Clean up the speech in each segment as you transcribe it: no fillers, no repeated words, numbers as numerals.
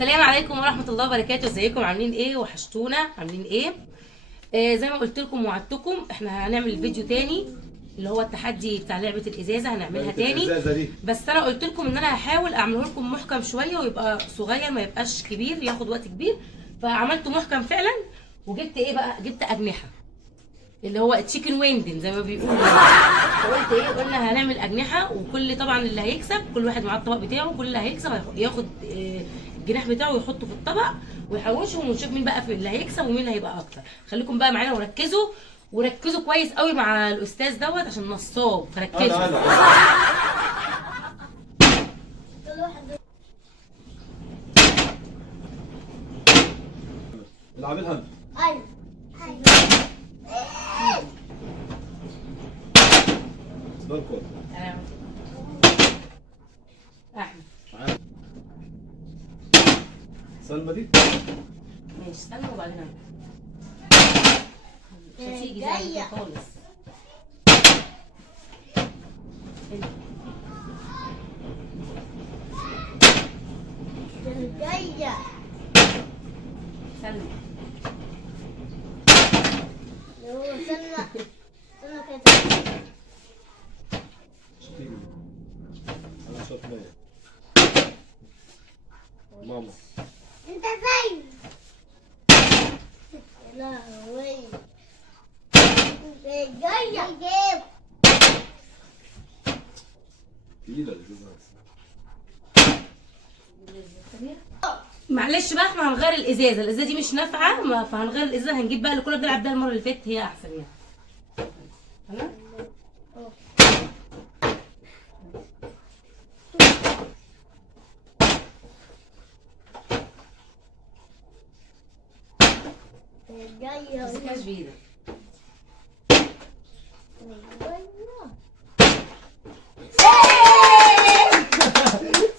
السلام عليكم ورحمة الله وبركاته. ازيكم؟ عاملين ايه؟ وحشتونا. عاملين ايه؟ زي ما قلت لكم وعدتكم احنا هنعمل فيديو تاني اللي هو التحدي بتاع لعبة الازازة، هنعملها تاني. بس انا قلت لكم ان انا هحاول اعمله لكم محكم شوية ويبقى صغير، ما يبقاش كبير ياخد وقت كبير. فعملته محكم فعلا. وجبت ايه بقى؟ جبت اجنحة اللي هو تشيكن ويندن زي ما بيقولوا. فقلت ايه، قلنا هنعمل اجنحه، وكل طبعا اللي هيكسب كل واحد معاه الطبق بتاعه، كل اللي هيكسب ياخد الجناح بتاعه ويحطه في الطبق ويحوشهم، ونشوف مين بقى في اللي هيكسب ومين اللي هيبقى اكتر. خليكم بقى معانا وركزوا كويس قوي مع الاستاذ دوت عشان نصاب، فركزوا. العب الهند. ايوه بالكود. احمد سلمى دي ماشي، استنى وبعدين مش هتيجي زي خالص. جاية سلمى سلمى كده تيجي. انا شوت مية. ماما انت فين؟ يا لهوي جاية جيب تقيلة الجزاز. معلش بقى، احنا هنغير الازازه دي مش نافعه، فهنغير الازازه، هنجيب بقى اللي كنا بنلعب بيها المره اللي فاتت، هي احسن يعني. تمام. جاية ما تمسكهاش بايدك.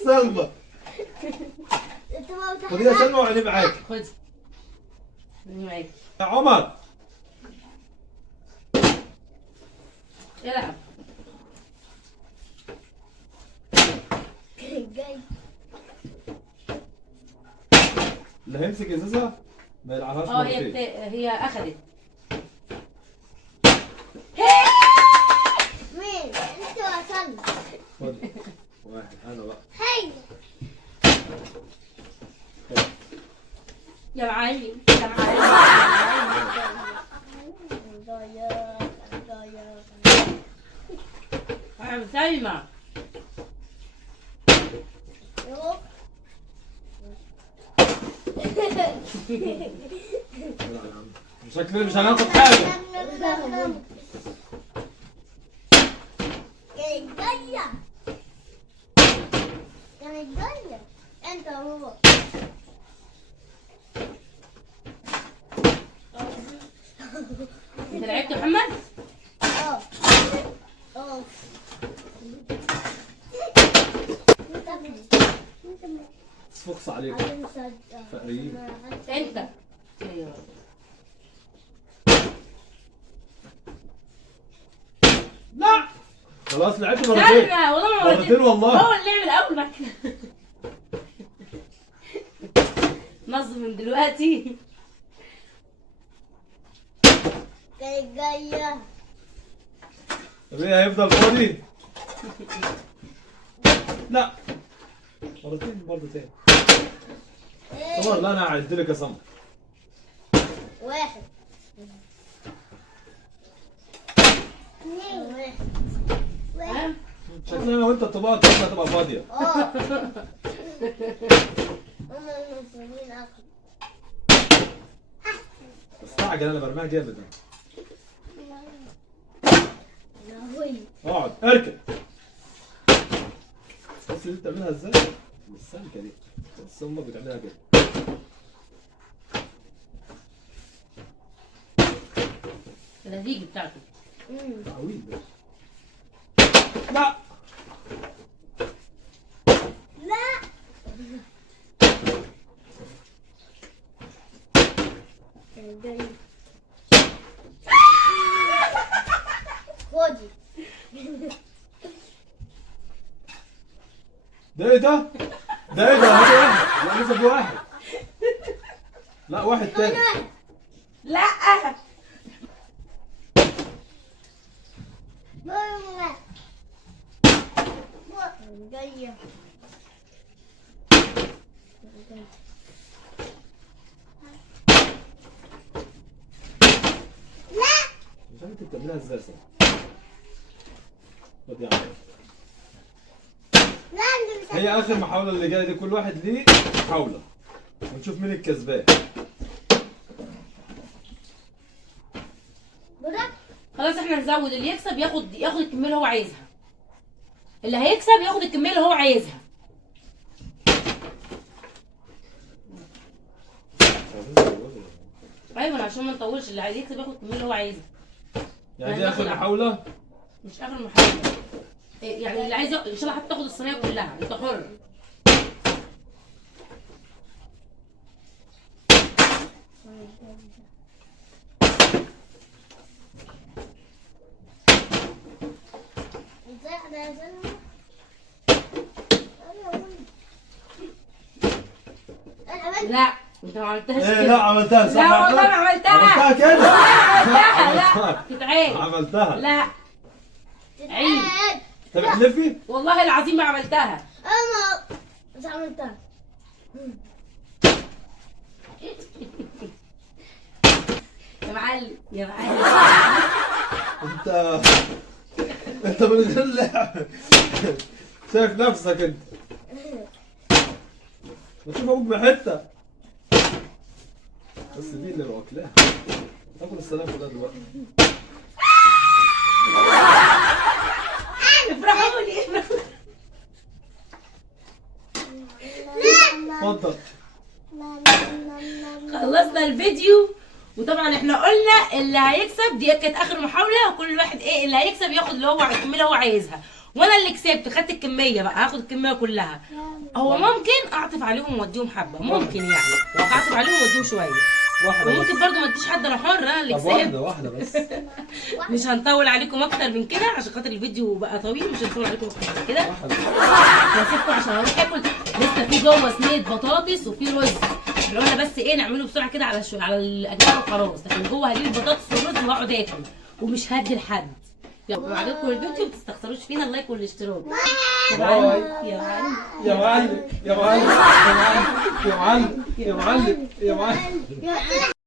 سلمى خدي يا سلمى وعلي معاك. خدي معاكي يا عمر العب. جاي اللي هيمسك ازازة ما يلعبهاش مرتين. هي اخدت. مين؟ انت وسلمى خدي واحد انا بقى. هاي يا معلم يا معلم. يا سلمى شكلنا مش هناخد حاجة. جاية كانت جاية انت هو انت لعبت يا محمد؟ اه تفقص عليكم فقريين. انت لا خلاص لعبت مرتين. سلمى والله ما مرتين والله. هو اللي يعمل اول ما نظم من دلوقتي. كانت جاية طب ايه هيفضل فاضي؟ لا مرتين برضه تاني. سمر لا انا هعد لك يا سمر. واحد اثنين واحد شكلنا انا وانت الطبقات هتبقى فاضيه. اه هما المسؤولين اكل استعجل انا برميها جامد انا. لهوي اقعد اركب. بس دي بتعملها ازاي؟ مش سالكه دي، بس امك بتعملها كده. الهيج بتاعته. تعويض ده. لا لا كانت جاية خدي ده ايه ده؟ ده ايه ده؟ لا لسه في واحد. لا واحد تاني. لا جاية. مش عارف انت بتعملها ازاي صح. خد يا عم. لا عندي مش هي اخر محاولة اللي جاية دي، كل واحد ليه محاولة ونشوف مين الكسبان. بدك. خلاص احنا نزود، اللي يكسب ياخد الكميه اللي هو عايزها. اللي هيكسب ياخد الكميه اللي هو عايزها. ايوه عشان ما نطولش، اللي عايز يكسب ياخد الكميه اللي هو عايزها. يعني دي اخر محاولة؟ مش اخر محاولة. يعني اللي عايز ان شاء الله هتاخد الصينيه كلها، انت حر. ازاي انا يا زلمة؟ لا انت ما عملتهاش ايه كده. لا عملتها صح. لا والله ما عملتها. عملتها كده. عملتها لا تتعاد. عملتها. لا عيد. طب احلفي. والله العظيم ما عملتها. انا مش عملتها. يا معلم يا معلم. انت من غير لعب شايف نفسك انت. بشوف ابوك بحته بس دي اللي واكلاها. تاكل السلام كلها دلوقتي. افرحوا لي. اتفضل. خلصنا الفيديو، وطبعا احنا قلنا اللي هيكسب دي كانت اخر محاوله، وكل واحد ايه اللي هيكسب ياخد اللي هو الكميه اللي هو عايزها. وانا اللي كسبت خدت الكميه بقى، هاخد الكميه كلها. هو ممكن اعطف عليهم واوديهم حبه، ممكن يعني اعطف عليهم واوديهم شويه، واحده بس. وممكن برضو ما اديش حد، انا حر انا اللي طب كسبت. واحده بس. مش هنطول عليكم اكتر من كده عشان خاطر الفيديو بقى طويل، مش هنطول عليكم اكتر من كده. واحده. هسيبكم عشان اروح اكل. لسه في جوه صينيه بطاطس وفي رز، لو انا بس ايه نعمله بسرعه كده على على الاجنبي وخلاص، لكن جوه هجيب البطاطس والرز وهقعد اكل ومش هدي لحد. يلا لو عجبكم الفيديو ما تستخسروش فينا اللايك والاشتراك. يا معلم يا معلم يا معلم يا معلم يا معلم يا معلم يا معلم يا معلم.